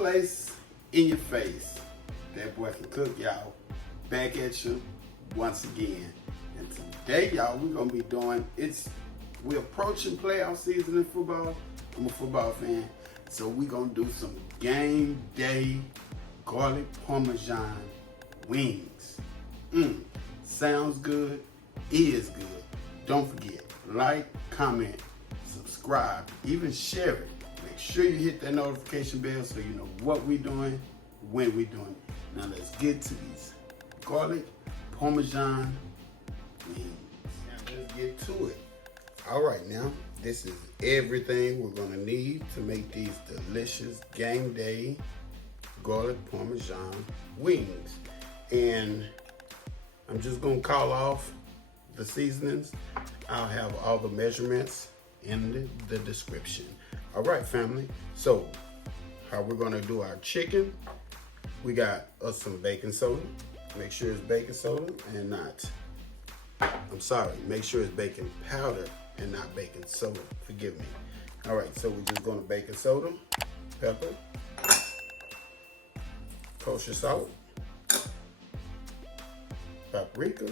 place, in your face. That boy can cook, y'all. Back at you once again. And today, y'all, we're gonna be doing, we're approaching playoff season in football. I'm a football fan. So we're gonna do some game day garlic Parmesan wings. Sounds good, is good. Don't forget, like, comment, subscribe, even share it. Make sure you hit that notification bell so you know what we're doing, when we're doing it. Now let's get to these garlic Parmesan wings. Now let's get to it. All right, now this is everything we're gonna need to make these delicious game day garlic Parmesan wings. And I'm just gonna call off the seasonings. I'll have all the measurements in the description. All right, family. So how we're gonna do our chicken, we got us some baking soda. Make sure it's baking soda and not, make sure it's baking powder and not baking soda. Forgive me. All right, so we're just gonna baking soda, pepper, kosher salt, paprika,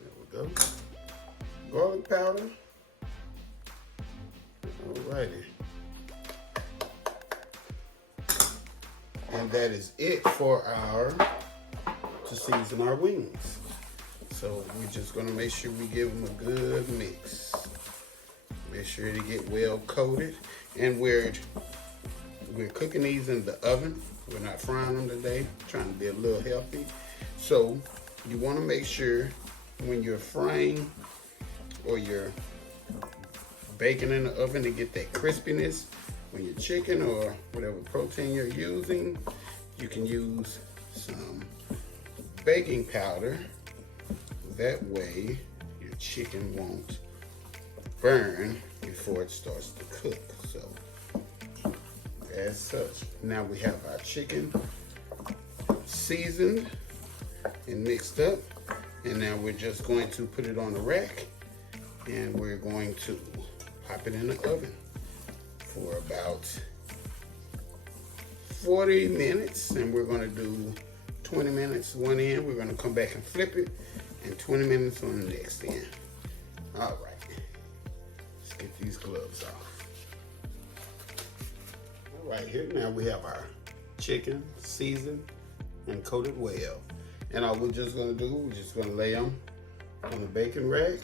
there we go, garlic powder. Alrighty. And that is it for to season our wings. So we're just gonna make sure we give them a good mix. Make sure they get well coated. And we're cooking these in the oven. We're not frying them today, trying to be a little healthy. So you wanna make sure when you're frying or you're baking in the oven to get that crispiness, when your chicken or whatever protein you're using, you can use some baking powder. That way your chicken won't burn before it starts to cook. So as such, now we have our chicken seasoned and mixed up. And now we're just going to put it on the rack and we're going to pop it in the oven for about 40 minutes, and we're gonna do 20 minutes one end. We're gonna come back and flip it, and 20 minutes on the next end. All right, let's get these gloves off. All right, here now we have our chicken seasoned and coated well. And all we're just gonna do, we're just gonna lay them on the baking rack,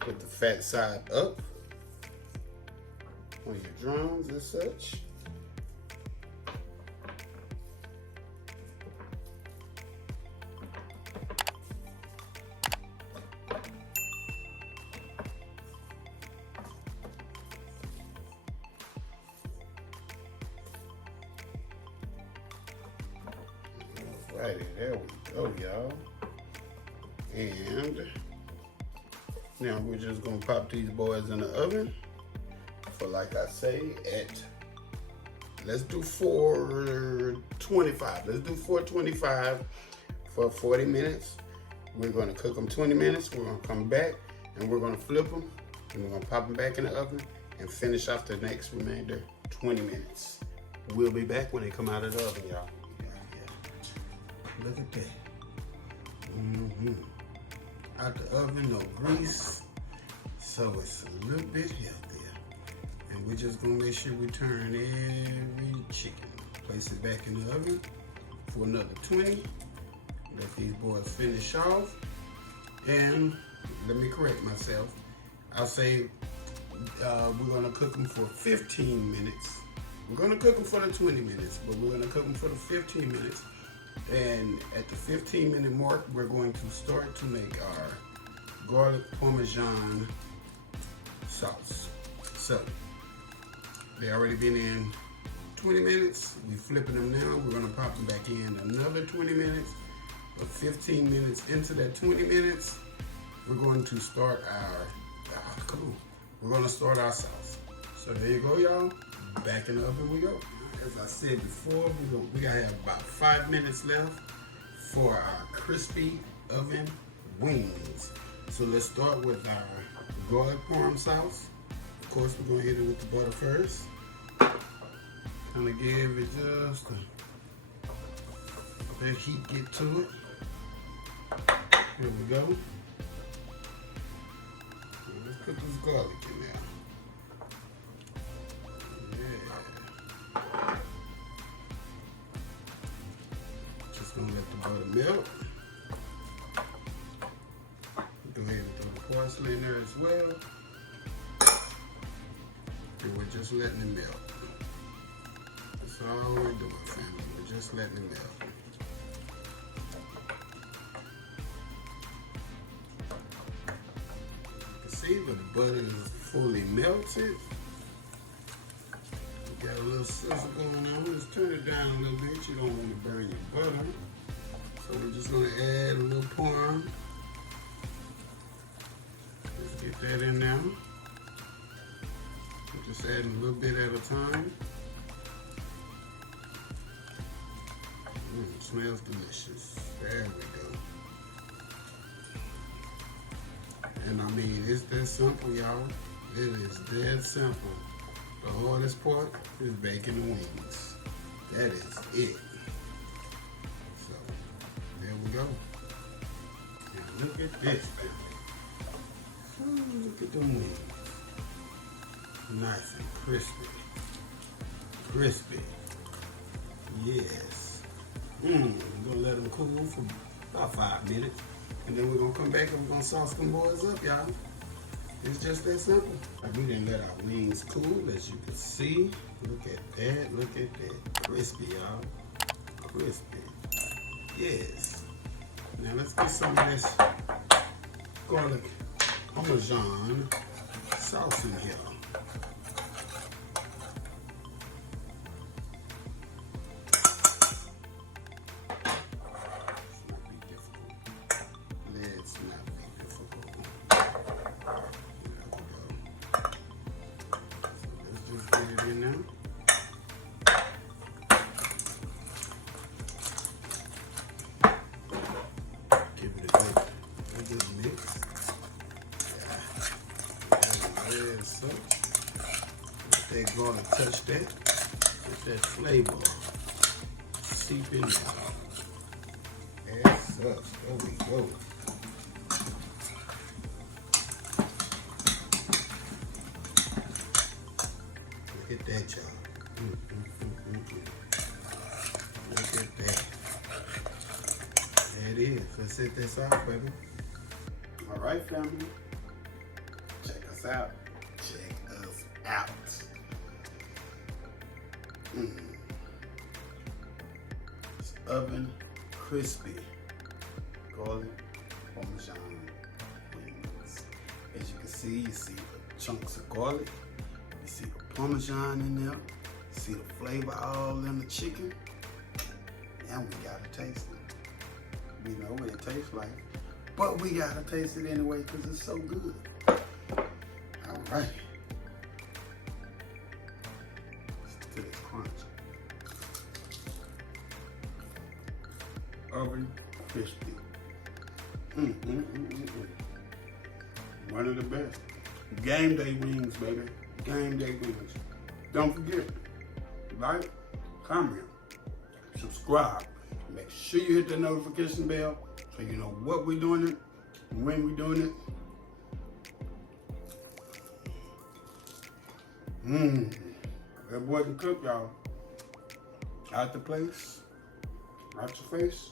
put the fat side up on your drums and such. Alrighty, there we go, y'all. And now we're just gonna pop these boys in the oven for, like I say, let's do 425. Let's do 425 for 40 minutes. We're gonna cook them 20 minutes. We're gonna come back and we're gonna flip them and we're gonna pop them back in the oven and finish off the next remainder 20 minutes. We'll be back when they come out of the oven, y'all. Yeah. Look at that. Out the oven, no grease, so it's a little bit healthier. And we're just gonna make sure we turn every chicken. Place it back in the oven for another 20. Let these boys finish off. And let me correct myself. I'll say we're gonna cook them for 15 minutes. We're gonna cook them for the 20 minutes, but we're gonna cook them for the 15 minutes. And at the 15-minute mark, we're going to start to make our garlic Parmesan sauce. So they already been in 20 minutes. We're flipping them now. We're gonna pop them back in another 20 minutes. But 15 minutes into that 20 minutes, we're going to start we're gonna start our sauce. So there you go, y'all. Back in the oven we go. As I said before, we gotta have about 5 minutes left for our crispy oven wings. So let's start with our garlic parm sauce. Of course, we're gonna hit it with the butter first. Kind of give it just let heat get to it. Here we go. Let's put this garlic in there. Yeah. Just gonna let the butter melt. Go ahead and throw the parsley in there as well. And we're just letting it melt. That's all we're doing, family. We're just letting it melt. See, but the butter is fully melted. We got a little sizzle going on. Let's turn it down a little bit. You don't want to burn your butter. So we're just going to add a little parm. Let's get that in now. We're just adding a little bit at a time. Smells delicious. There we go. And I mean, it's that simple, y'all. It is that simple. The hardest part is baking the wings. That is it. So, there we go. And look at this, baby. Ooh, look at the wings. Nice and crispy. Crispy. Yes. We're gonna let them cool for about 5 minutes. And then we're gonna come back and we're gonna sauce them boys up, y'all. It's just that simple. We didn't let our wings cool, as you can see. Look at that, look at that. Crispy, y'all. Crispy. Yes. Now let's get some of this garlic Parmesan sauce in here. Let that garlic touch that. Let that flavor seep in there. Yes, there we go. Look at that, y'all. Look at that. There it is. Let's set this out, baby. All right, family. Check us out. Check us out. It's oven crispy garlic Parmesan wings. As you can see, you see the chunks of garlic. You see the Parmesan in there. You see the flavor all in the chicken. And we gotta taste it. We know what it tastes like, but we gotta taste it anyway because it's so good. All right. Let's do this crunch. Oven crispy. One of the best. Game day wings, baby. Game day wings. Don't forget, like, comment, subscribe. Make sure you hit the notification bell so you know what we're doing it, when we're doing it. That boy can cook, y'all. Out the place, out your face.